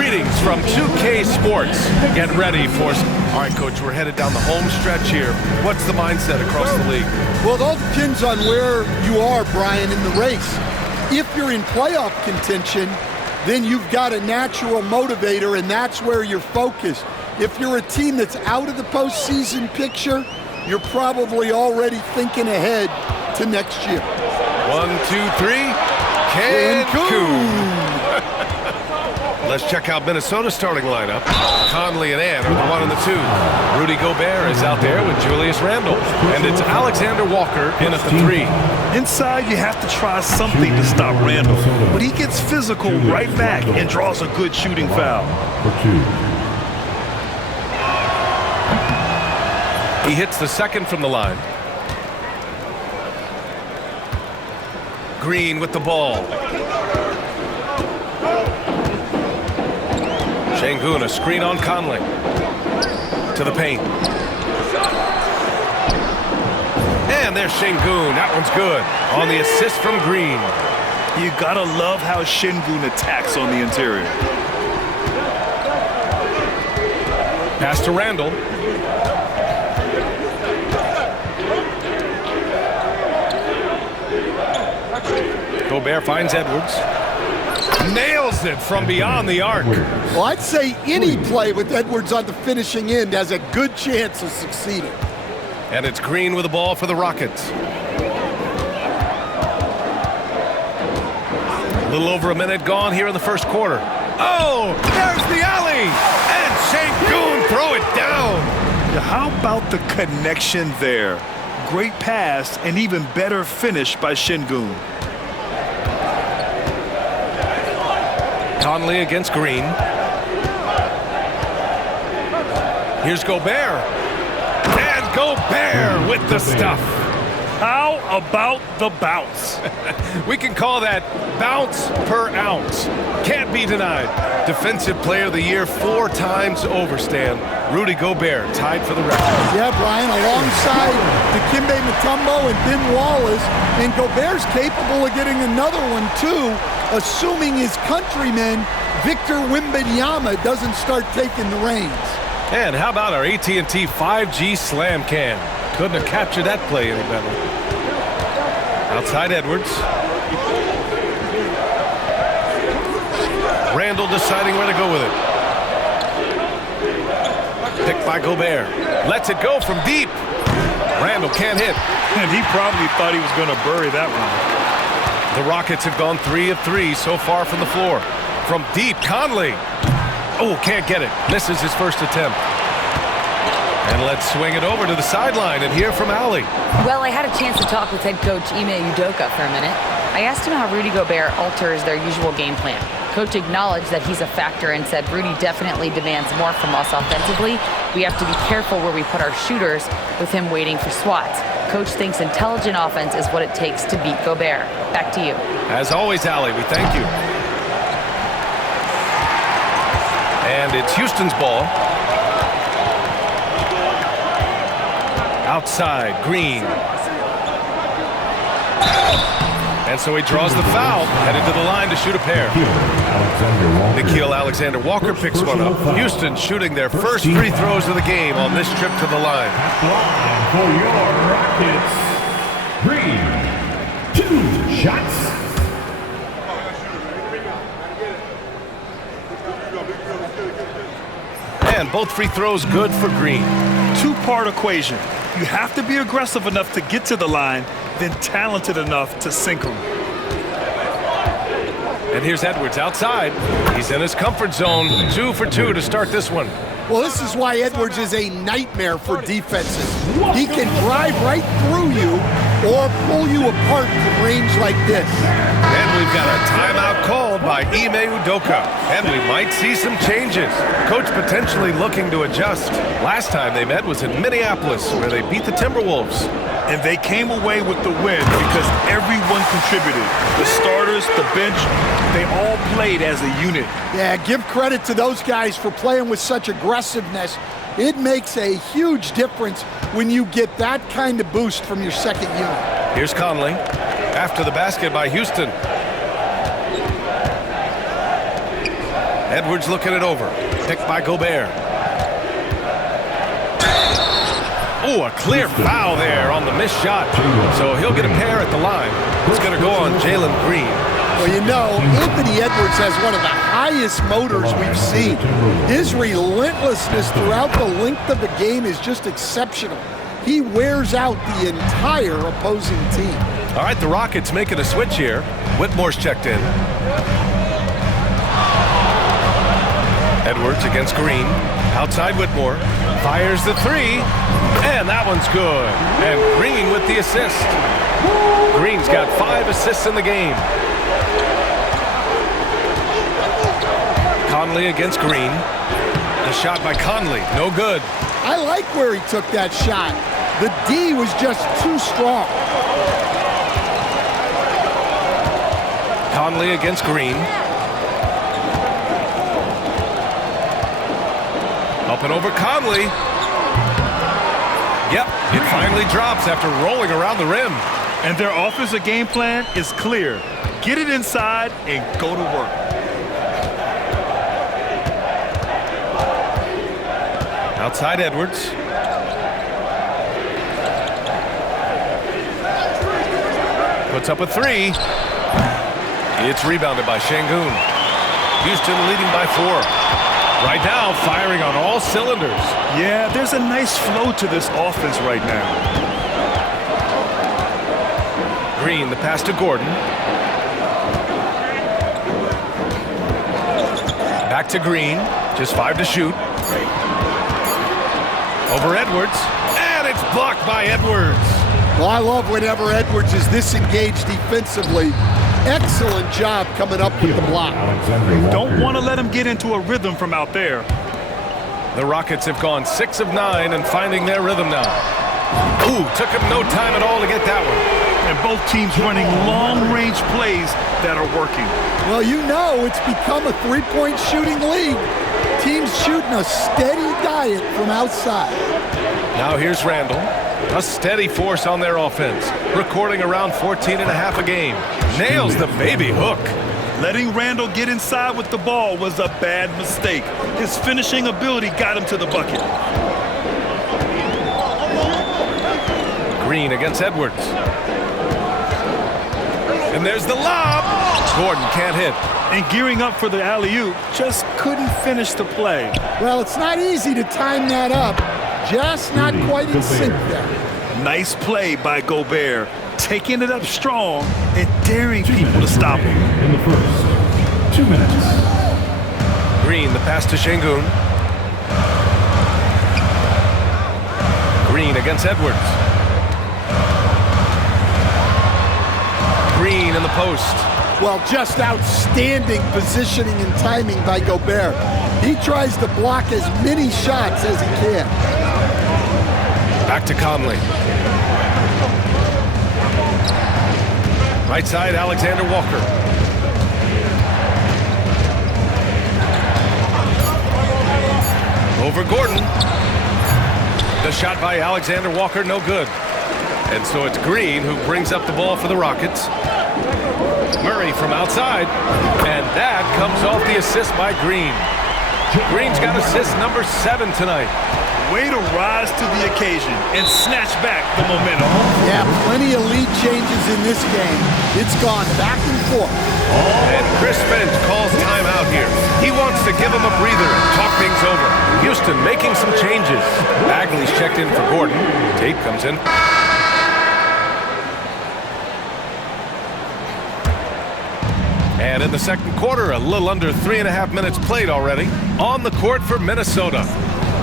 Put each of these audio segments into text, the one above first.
Greetings from 2K Sports. Get ready for... All right, Coach, we're headed down the home stretch here. What's the mindset across the league? Well, it all depends on where you are, Brian, in the race. If you're in playoff contention, then you've got a natural motivator, and that's where you're focused. If you're a team that's out of the postseason picture, you're probably already thinking ahead to next year. 1, 2, 3. Cancun. Let's check out Minnesota's starting lineup. Conley and Ann are the 1 and the 2. Rudy Gobert is out there with Julius Randle. And it's Alexander Walker in at the 3. Inside, you have to try something to stop Randle. But he gets physical right back and draws a good shooting foul. He hits the second from the line. Green with the ball. Şengün, a screen on Conley. To the paint. And there's Şengün. That one's good. On the assist from Green. You gotta love how Şengün attacks on the interior. Pass to Randle. Gobert finds Edwards. Nails it from beyond the arc. Well, I'd say any play with Edwards on the finishing end has a good chance of succeeding. And it's Green with the ball for the Rockets. A little over a minute gone here in the first quarter. Oh, there's the alley! And Şengün throw it down! How about the connection there? Great pass and even better finish by Şengün. Conley against Green. Here's Gobert. And Gobert with the stuff. How about the bounce? We can call that bounce per ounce. Can't be denied. Defensive Player of the Year 4 times over, Stan. Rudy Gobert tied for the record. Yeah, Brian, alongside Dikembe Mutombo and Ben Wallace, and Gobert's capable of getting another one too, assuming his countryman Victor Wembanyama doesn't start taking the reins. And how about our AT&T 5G Slam Cam? Couldn't have captured that play any better. Outside Edwards. Randle deciding where to go with it. Picked by Gobert. Lets it go from deep. Randle can't hit. And he probably thought he was going to bury that one. The Rockets have gone 3 of 3 so far from the floor. From deep, Conley. Oh, can't get it. Misses his first attempt. And let's swing it over to the sideline and hear from Allie. Well, I had a chance to talk with head coach Ime Udoka for a minute. I asked him how Rudy Gobert alters their usual game plan. Coach acknowledged that he's a factor and said Rudy definitely demands more from us offensively. We have to be careful where we put our shooters with him waiting for swats. Coach thinks intelligent offense is what it takes to beat Gobert. Back to you. As always, Allie, we thank you. And it's Houston's ball. Outside, Green. And so he draws the foul, headed to the line to shoot a pair. Nickeil Alexander-Walker picks one up. Houston shooting their first free throws of the game on this trip to the line. For your Rockets, Green, 2 shots. And both free throws good for Green. Two-part equation. You have to be aggressive enough to get to the line, then talented enough to sink them. And here's Edwards outside. He's in his comfort zone. 2 for 2 to start this one. Well, this is why Edwards is a nightmare for defenses. He can drive right through you or pull you apart from range like this. And we've got a timeout called by Ime Udoka. And we might see some changes. Coach potentially looking to adjust. Last time they met was in Minneapolis, where they beat the Timberwolves. And they came away with the win because everyone contributed. The starters, the bench, they all played as a unit. Yeah, give credit to those guys for playing with such aggressiveness. It makes a huge difference when you get that kind of boost from your second unit. Here's Conley. After the basket by Houston. Edwards looking it over. Picked by Gobert. Oh, a clear foul there on the missed shot. So he'll get a pair at the line. It's going to go on Jalen Green. Well, you know, Anthony Edwards has one of the highest motors we've seen. His relentlessness throughout the length of the game is just exceptional. He wears out the entire opposing team. All right, the Rockets making a switch here. Whitmore's checked in. Edwards against Green. Outside Whitmore. Fires the three. And that one's good. And Green with the assist. Green's got 5 assists in the game. Conley against Green. The shot by Conley. No good. I like where he took that shot. The D was just too strong. Conley against Green. Up and over Conley. Yep, it finally drops after rolling around the rim. And their offensive game plan is clear. Get it inside and go to work. Outside Edwards. Puts up a three. It's rebounded by Şengün. Houston leading by 4. Right now, firing on all cylinders. Yeah, there's a nice flow to this offense right now. Green, the pass to Gordon. Back to Green. Just 5 to shoot. Over Edwards. And it's blocked by Edwards. Well, I love whenever Edwards is this engaged defensively. Excellent job coming up with the block. Don't want to let him get into a rhythm from out there. The Rockets have gone 6 of 9 and finding their rhythm now. Ooh, took him no time at all to get that one. And both teams running long-range plays that are working. Well, you know it's become a three-point shooting league. Teams shooting a steady diet from outside. Now here's Randall. A steady force on their offense. Recording around 14.5 a game. Nails the baby hook. Letting Randall get inside with the ball was a bad mistake. His finishing ability got him to the bucket. Green against Edwards. And there's the lob. Gordon can't hit. And gearing up for the alley-oop, just couldn't finish the play. Well, it's not easy to time that up. Just not quite in sync there. Nice play by Gobert, taking it up strong and daring people to stop him. In the first 2 minutes. Green, the pass to Şengün. Green against Edwards. Green in the post. Well, just outstanding positioning and timing by Gobert. He tries to block as many shots as he can. Back to Conley. Right side, Alexander Walker. Over Gordon. The shot by Alexander Walker, no good. And so it's Green who brings up the ball for the Rockets. Murray from outside. And that comes off the assist by Green. Green's got assist number 7 tonight. Way to rise to the occasion and snatch back the momentum. Yeah, plenty of lead changes in this game. It's gone back and forth. And Chris Finch calls timeout here. He wants to give him a breather and talk things over. Houston making some changes. Bagley's checked in for Gordon. Tate comes in. And in the second quarter, a little under 3.5 minutes played already. On the court for Minnesota.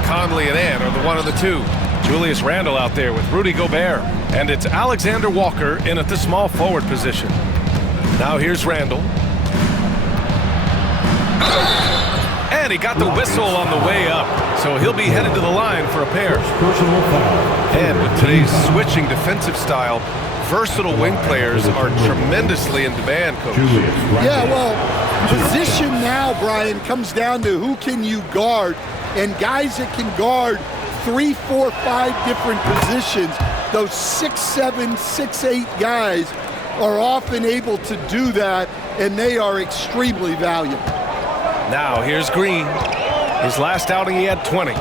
Conley and Ann are the 1 and the 2. Julius Randle out there with Rudy Gobert. And it's Alexander Walker in at the small forward position. Now here's Randle. And he got the whistle on the way up. So he'll be headed to the line for a pair. Personal foul. And with today's switching defensive style, versatile wing players are tremendously in demand, Coach. Yeah, well, position now, Brian, comes down to who can you guard. And guys that can guard 3, 4, 5 different positions, those 6'7", 6'8" guys are often able to do that, and they are extremely valuable. Now here's Green. His last outing he had 20.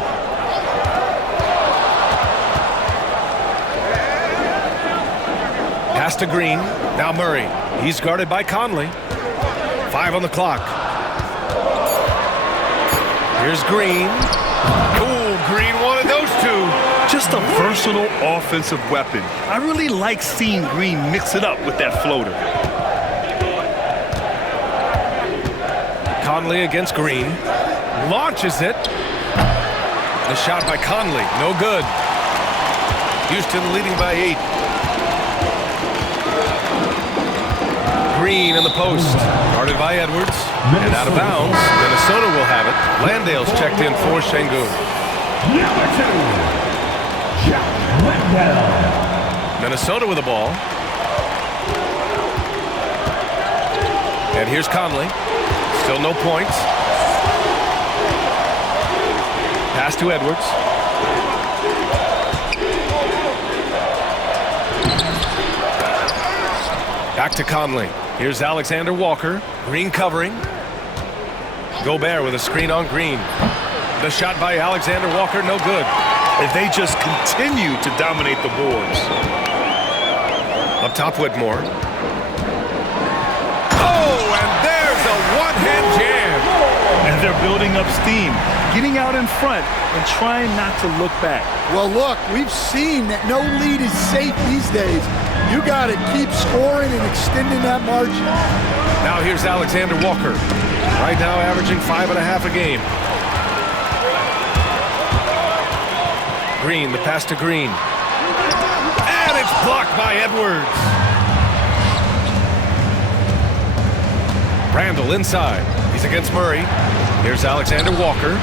Pass to Green. Now Murray. He's guarded by Conley. 5 on the clock. Here's Green. Oh, Green wanted those two. Just a versatile offensive weapon. I really like seeing Green mix it up with that floater. Conley against Green. Launches it. The shot by Conley. No good. Houston leading by 8. Green in the post. Guarded by Edwards. And out of bounds. Minnesota will have it. Landale's checked in for Şengün. Minnesota with the ball. And here's Conley. Still no points. Pass to Edwards. Back to Conley. Here's Alexander Walker. Green covering. Gobert with a screen on Green. The shot by Alexander Walker, no good. And they just continue to dominate the boards. Up top, Whitmore. Oh, and there's a one-hand jam. And they're building up steam, getting out in front and trying not to look back. Well, look, we've seen that no lead is safe these days. You got to keep scoring and extending that margin. Now here's Alexander Walker. Right now averaging 5.5 a game. Green, the pass to Green. And it's blocked by Edwards. Randall inside. He's against Murray. Here's Alexander Walker.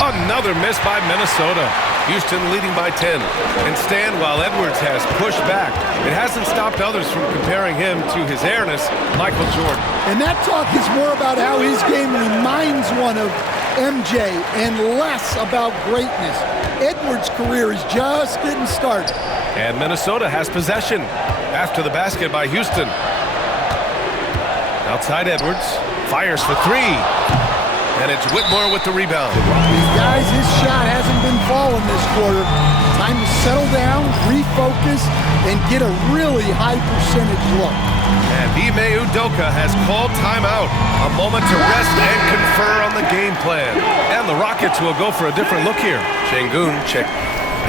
Another miss by Minnesota. Houston leading by 10. And Stan, while Edwards has pushed back, it hasn't stopped others from comparing him to his airness, Michael Jordan. And that talk is more about how his game reminds one of MJ and less about greatness. Edwards' career is just getting started. And Minnesota has possession after the basket by Houston. Outside Edwards. Fires for 3. And it's Whitmore with the rebound. Guys, his shot hasn't been falling this quarter. Time to settle down, refocus, and get a really high percentage look. And Ime Udoka has called timeout. A moment to rest and confer on the game plan. And the Rockets will go for a different look here. Şengün check.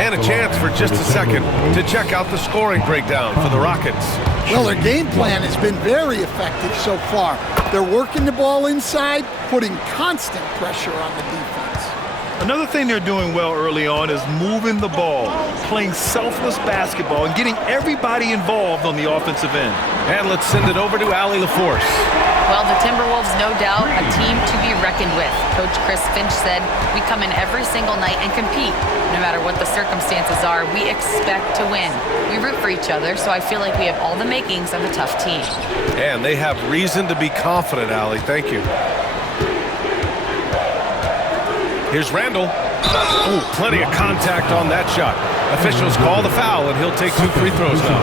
And a chance for just a second to check out the scoring breakdown for the Rockets. Well, their game plan has been very effective so far. They're working the ball inside, putting constant pressure on the defense. Another thing they're doing well early on is moving the ball, playing selfless basketball, and getting everybody involved on the offensive end. And let's send it over to Allie LaForce. Well, the Timberwolves, no doubt, a team to be reckoned with. Coach Chris Finch said, we come in every single night and compete. No matter what the circumstances are, we expect to win. We root for each other, so I feel like we have all the makings of a tough team. And they have reason to be confident, Allie. Thank you. Here's Randall. Oh, plenty of contact on that shot. Officials call the foul, and he'll take 2 free throws now.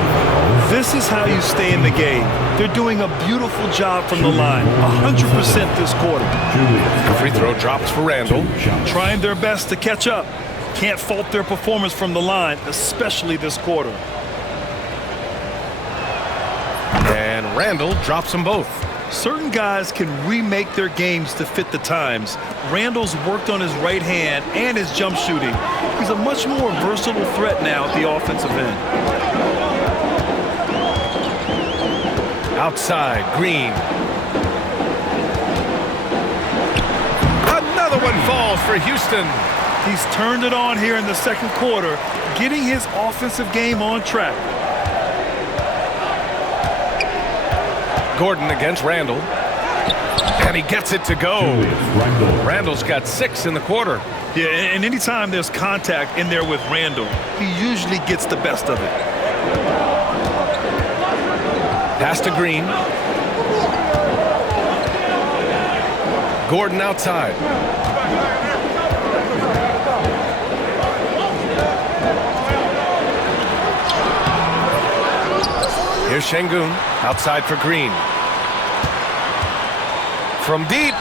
This is how you stay in the game. They're doing a beautiful job from the line, 100% this quarter. The free throw drops for Randall. Trying their best to catch up. Can't fault their performance from the line, especially this quarter. And Randall drops them both. Certain guys can remake their games to fit the times. Randall's worked on his right hand and his jump shooting. He's a much more versatile threat now at the offensive end. Outside, Green. Another one falls for Houston. He's turned it on here in the second quarter, getting his offensive game on track. Gordon against Randall. And he gets it to go. Randall's got 6 in the quarter. Yeah, and anytime there's contact in there with Randall, he usually gets the best of it. Pass to Green. Gordon outside. Here's Şengün outside for Green. From deep,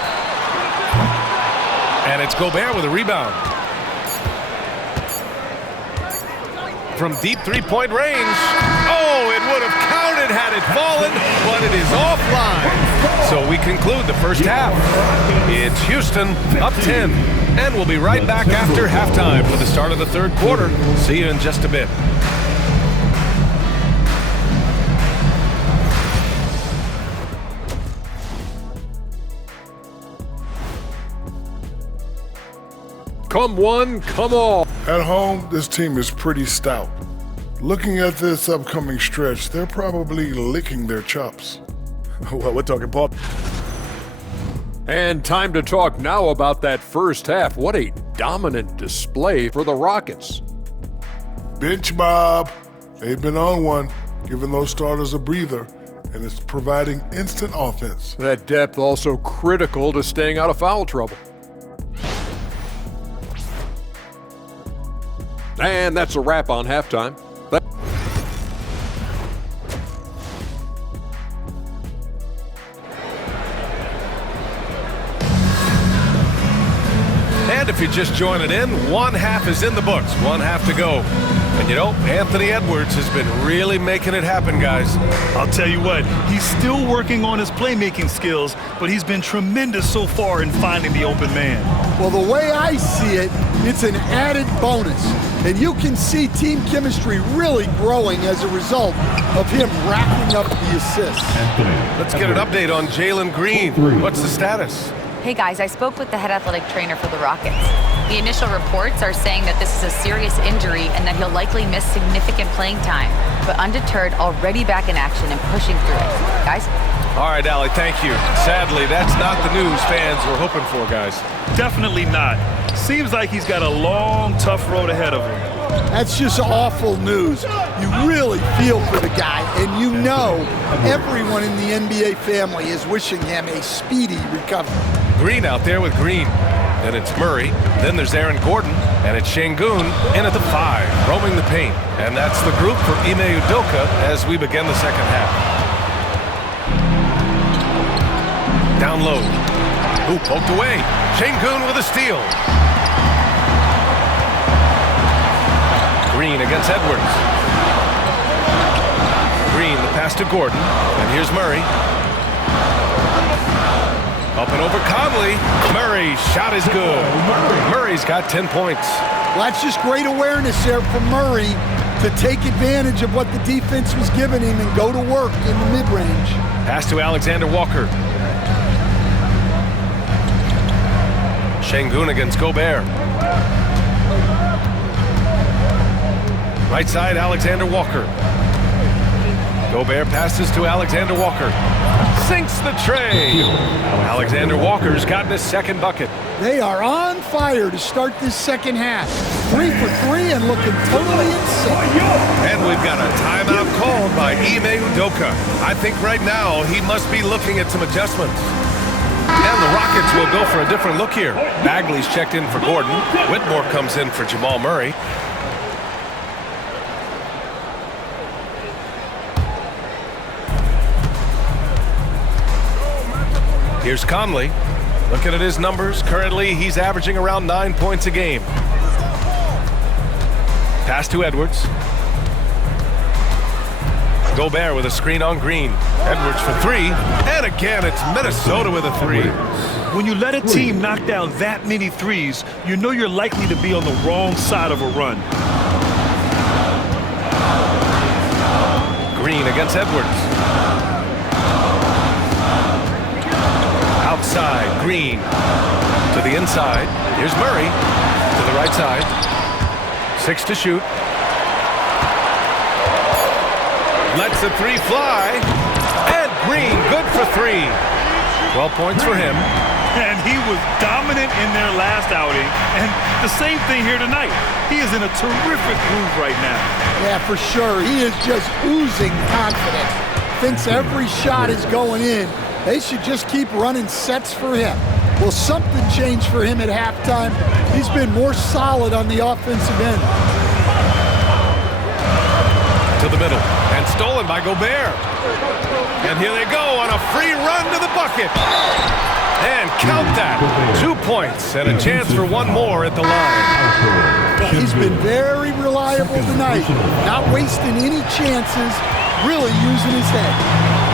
And it's Gobert with a rebound. From deep three-point range. Oh, it would have counted had it fallen, but it is offline. So we conclude the first half. It's Houston up 10. And we'll be right back after halftime for the start of the third quarter. See you in just a bit. Come one, come all. At home, this team is pretty stout. Looking at this upcoming stretch, they're probably licking their chops. Well, we're talking pop. And time to talk now about that first half. What a dominant display for the Rockets. Bench Bob. They've been on one, giving those starters a breather, and it's providing instant offense. That depth also critical to staying out of foul trouble. And that's a wrap on halftime. And if you're just joining in, one half is in the books, one half to go. And you know, Anthony Edwards has been really making it happen, guys. I'll tell you what, he's still working on his playmaking skills, but he's been tremendous so far in finding the open man. Well, the way I see it, it's an added bonus. And you can see team chemistry really growing as a result of him racking up the assists. Let's get an update on Jalen Green. What's the status? Hey guys, I spoke with the head athletic trainer for the Rockets. The initial reports are saying that this is a serious injury and that he'll likely miss significant playing time, but undeterred, already back in action and pushing through it. Guys? All right, Allie, thank you. Sadly, that's not the news fans were hoping for, guys. Definitely not. Seems like he's got a long, tough road ahead of him. That's just awful news. You really feel for the guy, and you know everyone in the NBA family is wishing him a speedy recovery. Green out there with Green. Then it's Murray. Then there's Aaron Gordon. And it's Şengün in at the 5, roaming the paint. And that's the group for Ime Udoka as we begin the second half. Down low. Ooh, poked away. Şengün with a steal. Green against Edwards. Green, the pass to Gordon. And here's Murray. Up and over Conley. Murray, shot is good. Murray's got 10 points. Well, that's just great awareness there from Murray to take advantage of what the defense was giving him and go to work in the mid-range. Pass to Alexander Walker. Şengün against Gobert. Right side, Alexander Walker. Gobert passes to Alexander Walker. Sinks the tray. Alexander Walker's gotten his second bucket. They are on fire to start this second half. 3 for 3 and looking totally insane. And we've got a timeout called by Ime Udoka. I think right now he must be looking at some adjustments. And the Rockets will go for a different look here. Bagley's checked in for Gordon. Whitmore comes in for Jamal Murray. Here's Conley. Looking at his numbers, currently he's averaging around 9 points a game. Pass to Edwards. Gobert with a screen on Green. Edwards for 3. And again, it's Minnesota with a 3. When you let a team knock down that many threes, you know you're likely to be on the wrong side of a run. Green against Edwards. Outside, Green to the inside. Here's Murray to the right side. 6 to shoot. Lets the 3 fly. And Green, good for 3. 12 points for him. And he was dominant in their last outing. And the same thing here tonight. He is in a terrific groove right now. Yeah, for sure. He is just oozing confidence. Thinks every shot is going in. They should just keep running sets for him. Well, something changed for him at halftime. He's been more solid on the offensive end. To the middle. And stolen by Gobert. And here they go on a free run to the bucket. And count that. 2 points and a chance for one more at the line. He's been very reliable tonight. Not wasting any chances. Really using his head.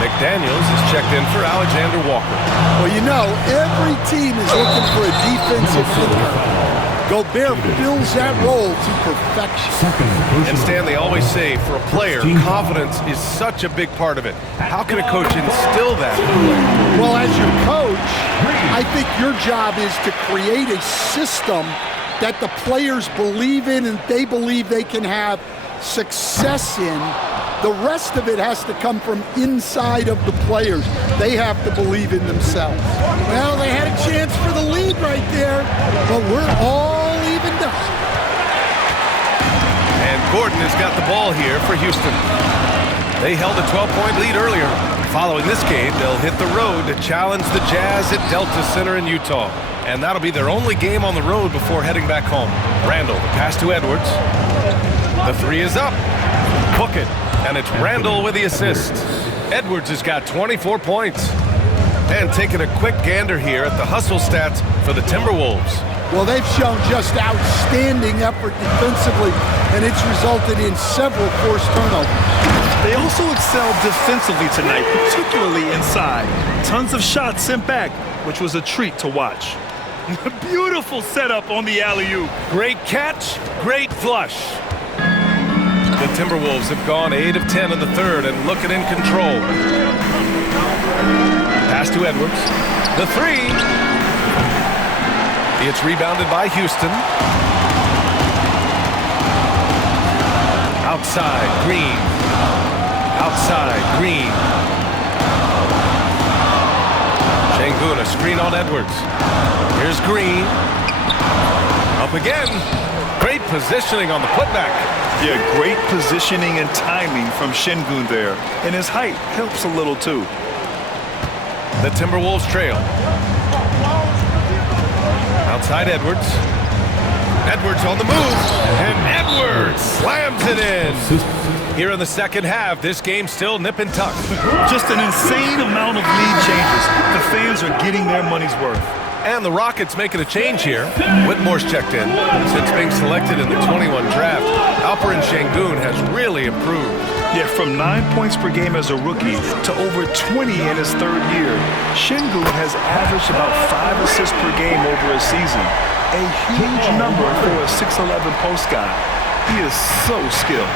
McDaniels is checked in for Alexander Walker. Well, you know, every team is looking for a defensive thinker. Gobert fills that role to perfection. And Stan, they always say, for a player, confidence is such a big part of it. How can a coach instill that in a player? Well, as your coach, I think your job is to create a system that the players believe in and they believe they can have success in. The rest of it has to come from inside of the players. They have to believe in themselves. Well, they had a chance for the lead right there, but we're all evened up. And Gordon has got the ball here for Houston. They held a 12-point lead earlier. Following this game, they'll hit the road to challenge the Jazz at Delta Center in Utah. And that'll be their only game on the road before heading back home. Randall, the pass to Edwards. The three is up. Book it. And it's Randall with the assist. Edwards has got 24 points. And taking a quick gander here at the hustle stats for the Timberwolves. Well, they've shown just outstanding effort defensively, and it's resulted in several forced turnovers. They also excelled defensively tonight, particularly inside. Tons of shots sent back, which was a treat to watch. Beautiful setup on the alley-oop. Great catch, great flush. The Timberwolves have gone 8 of 10 in the third and looking in control. Pass to Edwards. The three. It's rebounded by Houston. Outside, Green. Outside, Green. Şengün, a screen on Edwards. Here's Green. Up again. Great positioning on the putback. Yeah, great positioning and timing from Şengün there. And his height helps a little too. The Timberwolves trail. Outside Edwards. Edwards on the move. And Edwards slams it in. Here in the second half, this game's still nip and tuck. Just an insane amount of lead changes. The fans are getting their money's worth. And the Rockets making a change here. Whitmore's checked in. Since being selected in the 21 draft, Alperen Şengün has really improved. Yeah, from 9 points per game as a rookie to over 20 in his third year. Şengün has averaged about 5 assists per game over a season. A huge number for a 6'11 post guy. He is so skilled.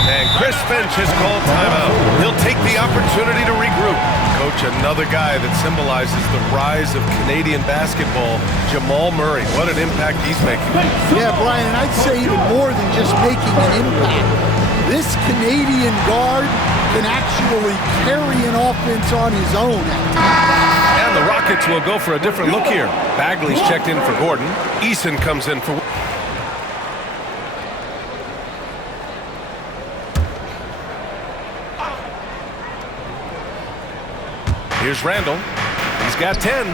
And Chris Finch has called timeout. He'll take the opportunity to regroup. Coach, another guy that symbolizes the rise of Canadian basketball, Jamal Murray. What an impact he's making. Yeah, Brian, I'd say even more than just making an impact. This Canadian guard can actually carry an offense on his own. And the Rockets will go for a different look here. Bagley's checked in for Gordon. Eason comes in for... Here's Randall. He's got 10.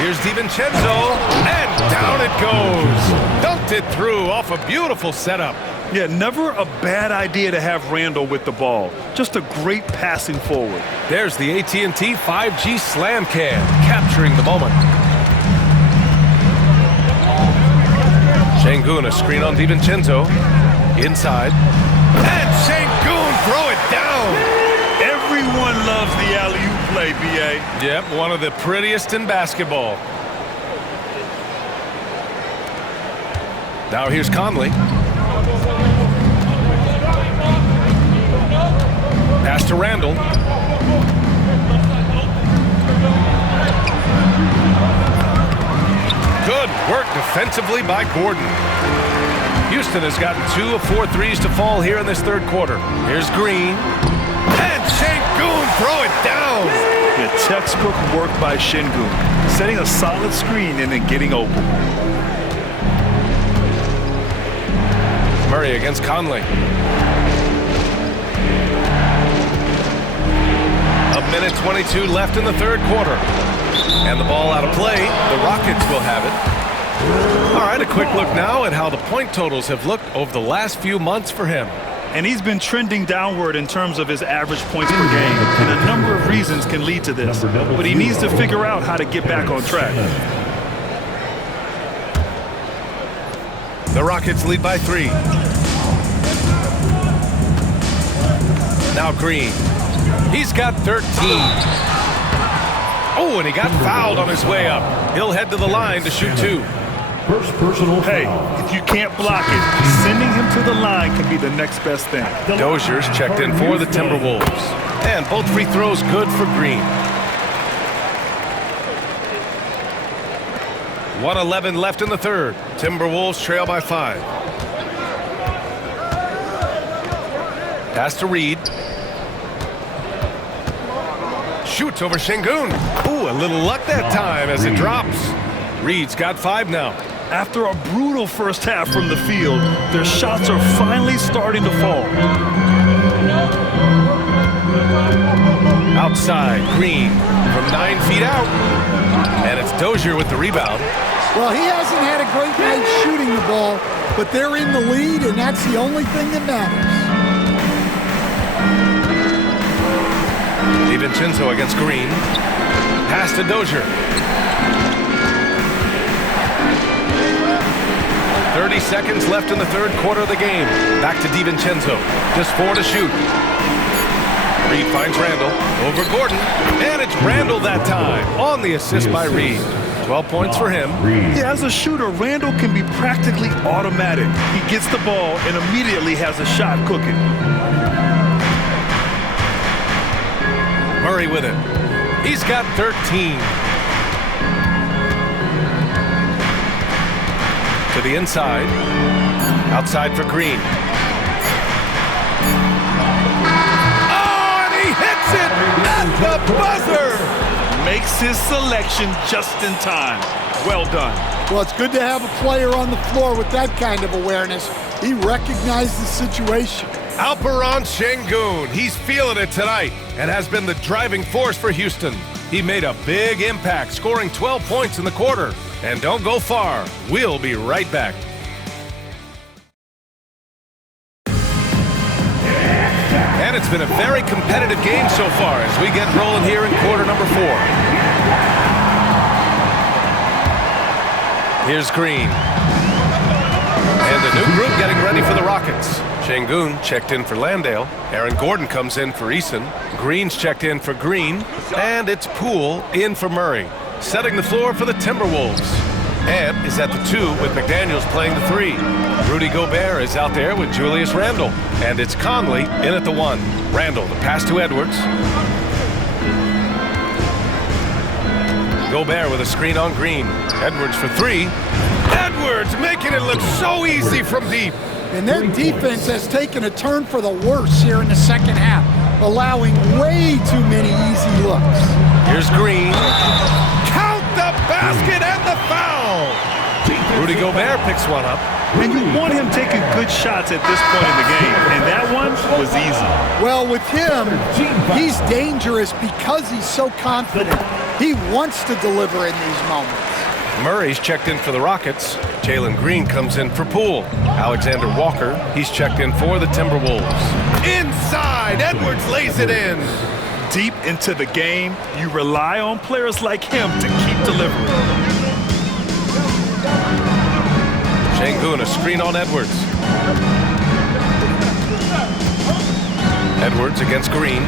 Here's DiVincenzo. And down it goes. Dunked it through off a beautiful setup. Yeah, never a bad idea to have Randall with the ball. Just a great passing forward. There's the AT&T 5G Slam Cam, capturing the moment. Şengün, a screen on DiVincenzo. Inside. And Şengün, throw it down. Everyone loves the alley-oop play, B.A. Yep, one of the prettiest in basketball. Now here's Conley. Pass to Randall. Good work defensively by Gordon. Houston has gotten 2 of 4 threes to fall here in this third quarter. Here's Green. And Şengün, throw it down. Yeah, textbook work by Şengün. Setting a solid screen and then getting open. Murray against Conley. A minute 22 left in the third quarter. And the ball out of play. The Rockets will have it. All right, a quick look now at how the point totals have looked over the last few months for him. And he's been trending downward in terms of his average points per game. And a number of reasons can lead to this. But he needs to figure out how to get back on track. The Rockets lead by 3. Now Green. He's got 13. Oh, and he got fouled on his way up. He'll head to the line to shoot 2. First personal Hey, foul. if you can't block it, sending him to the line can be the next best thing. Dozier's checked in for the Timberwolves. And both free throws good for Green. 1:11 left in the third. Timberwolves trail by 5. Pass to Reed. Shoots over Şengün. Ooh, a little luck that time as it drops. Reed's got 5 now. After a brutal first half from the field, their shots are finally starting to fall. Outside, Green from 9 feet out. And it's Dozier with the rebound. Well, he hasn't had a great night shooting the ball, but they're in the lead, and that's the only thing that matters. DiVincenzo against Green. Pass to Dozier. 30 seconds left in the third quarter of the game. Back to DiVincenzo. Just 4 to shoot. Reed finds Randall over Gordon. And it's Randall that time on the assist by Reed. 12 points for him. Yeah, as a shooter, Randall can be practically automatic. He gets the ball and immediately has a shot cooking. Murray with it. He's got 13. To the inside. Outside for Green. Oh, and he hits it at the buzzer! Makes his selection just in time. Well done. Well, it's good to have a player on the floor with that kind of awareness. He recognized the situation. Alperen Şengün, he's feeling it tonight and has been the driving force for Houston. He made a big impact, scoring 12 points in the quarter. And don't go far. We'll be right back. And it's been a very competitive game so far as we get rolling here in quarter number 4. Here's Green. And the new group getting ready for the Rockets. Şengün checked in for Landale. Aaron Gordon comes in for Eason. Green's checked in for Green. And it's Poole in for Murray. Setting the floor for the Timberwolves. Ant is at the 2 with McDaniels playing the 3. Rudy Gobert is out there with Julius Randle. And it's Conley in at the 1. Randle, the pass to Edwards. Gobert with a screen on Green. Edwards for 3. Edwards making it look so easy from deep. And their defense has taken a turn for the worse here in the second half, allowing way too many easy looks. Here's Green. Count the basket and the foul. Rudy Gobert picks one up. And you want him taking good shots at this point in the game, and that one was easy. Well, with him, he's dangerous because he's so confident. He wants to deliver in these moments. Murray's checked in for the Rockets. Jalen Green comes in for Poole. Alexander Walker, he's checked in for the Timberwolves. Inside, Edwards lays it in. Deep into the game, you rely on players like him to keep delivering. Şengün, a screen on Edwards. Edwards against Green.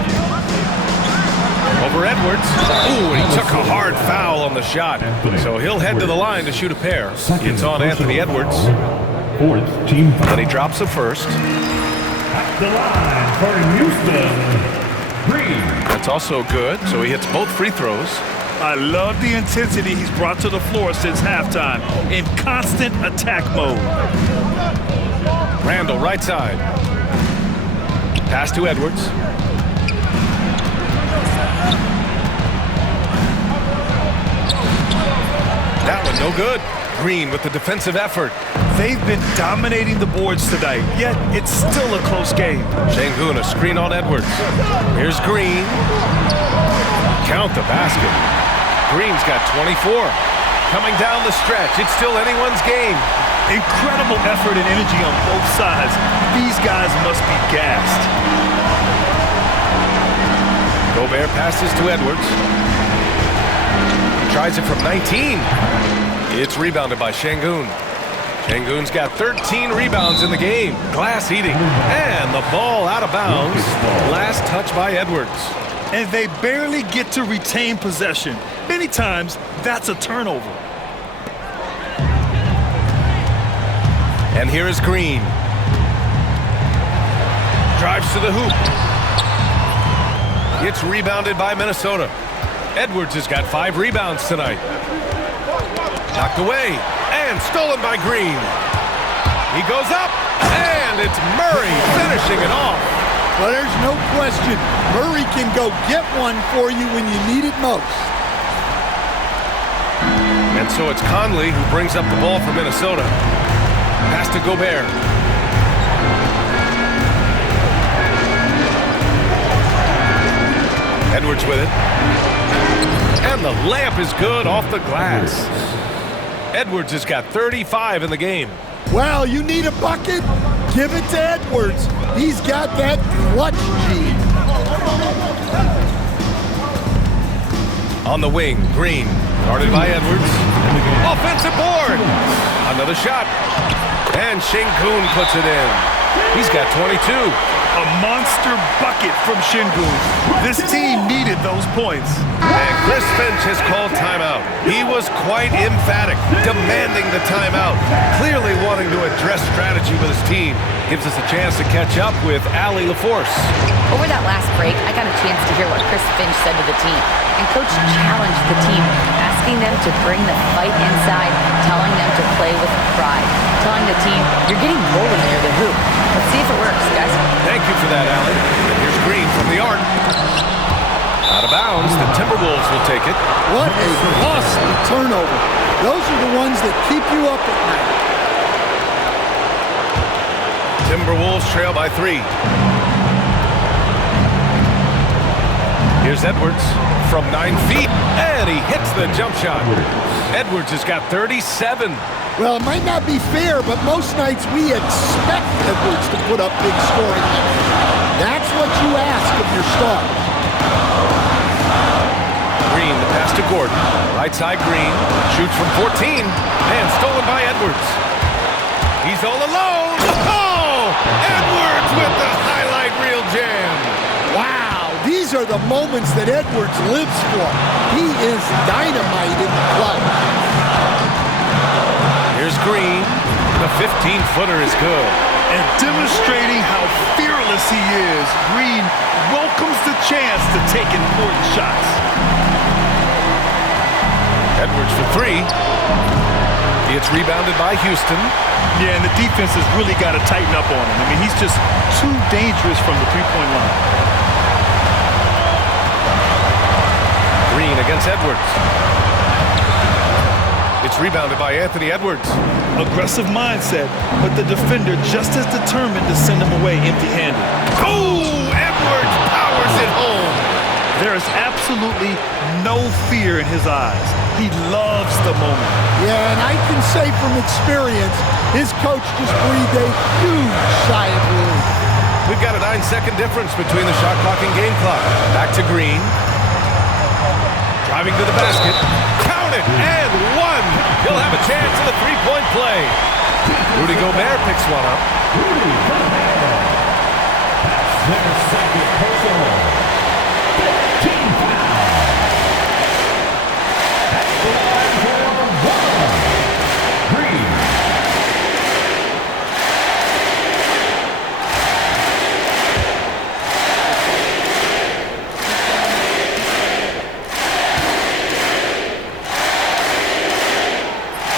Over Edwards. Ooh, and he took a hard foul on the shot. So he'll head to the line to shoot a pair. It's on Anthony Edwards. Fourth team foul. Then he drops the first. At the line for Houston, Green. That's also good. So he hits both free throws. I love the intensity he's brought to the floor since halftime, in constant attack mode. Randall, right side. Pass to Edwards. That one no good. Green with the defensive effort. They've been dominating the boards tonight, yet it's still a close game. Şengün, a screen on Edwards. Here's Green. Count the basket. Green's got 24. Coming down the stretch, it's still anyone's game. Incredible effort and energy on both sides. These guys must be gassed. Gobert passes to Edwards. Tries it from 19. It's rebounded by Şengün. Şengün's got 13 rebounds in the game. Glass eating. And the ball out of bounds. Last touch by Edwards. And they barely get to retain possession. Many times, that's a turnover. And here is Green. Drives to the hoop. It's rebounded by Minnesota. Edwards has got 5 rebounds tonight. Knocked away and stolen by Green. He goes up and it's Murray finishing it off. Well, there's no question. Murray can go get one for you when you need it most. And so it's Conley who brings up the ball for Minnesota. Pass to Gobert. Edwards with it. And the layup is good off the glass. Edwards has got 35 in the game. Well, you need a bucket? Give it to Edwards. He's got that clutch gene. On the wing, Green. Guarded by Edwards. Offensive board. Another shot. And Şengün puts it in. He's got 22. A monster bucket from Şengün. This team needed those points. And Chris Finch has called timeout. He was quite emphatic, demanding the timeout. Clearly wanting to address strategy with his team. Gives us a chance to catch up with Allie LaForce. Over that last break, I got a chance to hear what Chris Finch said to the team. And Coach challenged the team, asking them to bring the fight inside, telling them to play with pride, telling the team, you're getting bullied near the hoop. Let's see if it works, guys. Thank you for that, Allie. And here's Green from the arc. Out of bounds, the Timberwolves will take it. What a costly turnover. Those are the ones that keep you up at night. Timberwolves trail by 3. Here's Edwards from 9 feet, and he hits the jump shot. Edwards has got 37. Well, it might not be fair, but most nights we expect Edwards to put up big scoring numbers. That's what you ask of your star. Green, the pass to Gordon. Right side, Green. Shoots from 14, and stolen by Edwards. He's all alone. Oh! Edwards with the highlight reel jam. Wow, these are the moments that Edwards lives for. He is dynamite in the clutch. Here's Green. The 15-footer is good. And demonstrating how fearless he is, Green welcomes the chance to take important shots. Edwards for 3. It's rebounded by Houston. Yeah, and the defense has really got to tighten up on him. I mean, he's just too dangerous from the three-point line. Green against Edwards. It's rebounded by Anthony Edwards. Aggressive mindset, but the defender just as determined to send him away empty-handed. Oh, Edwards powers it home. There is absolutely no fear in his eyes. He loves the moment. Yeah, and I can say from experience, his coach just breathed a huge sigh of relief. We've got a 9-second difference between the shot clock and game clock. Back to Green. Driving to the basket. Count it, and 1. He'll have a chance at a three-point play. Rudy Gobert picks one up. Rudy Gobert. That's their second personal. 15 foul. That's the line for 1. Green.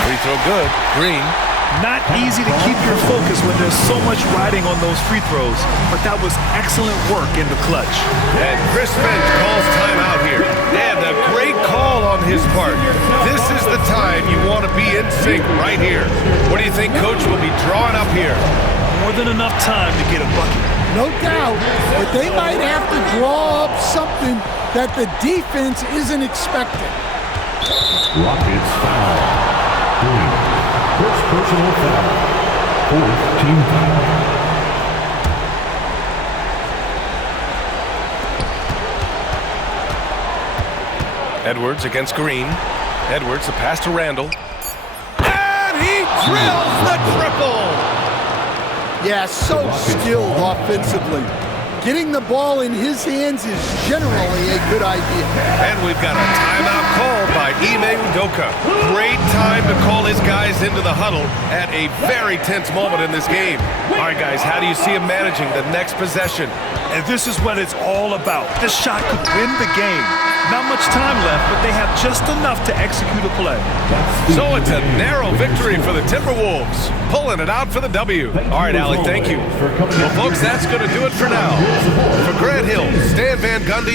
Free throw good. Green. Not easy to keep your focus when there's so much riding on those free throws, but that was excellent work in the clutch. And Chris Finch calls timeout here. And a great call on his part. This is the time you want to be in sync right here. What do you think Coach will be drawing up here? More than enough time to get a bucket. No doubt, but they might have to draw up something that the defense isn't expecting. Rockets foul. Green. First Personal foul. 4th team foul. Edwards against Green. Edwards, the pass to Randall. And he drills the triple! Yeah, so skilled offensively. Getting the ball in his hands is generally a good idea. And we've got a timeout called by Ime Udoka. Great time to call his guys into the huddle at a very tense moment in this game. All right, guys, how do you see him managing the next possession? And this is what it's all about. This shot could win the game. Not much time left, but they have just enough to execute a play. So it's a narrow victory for the Timberwolves, pulling it out for the W. All right, Alec, thank you. Well, folks, that's going to do it for now. For Grant Hill, Stan Van Gundy,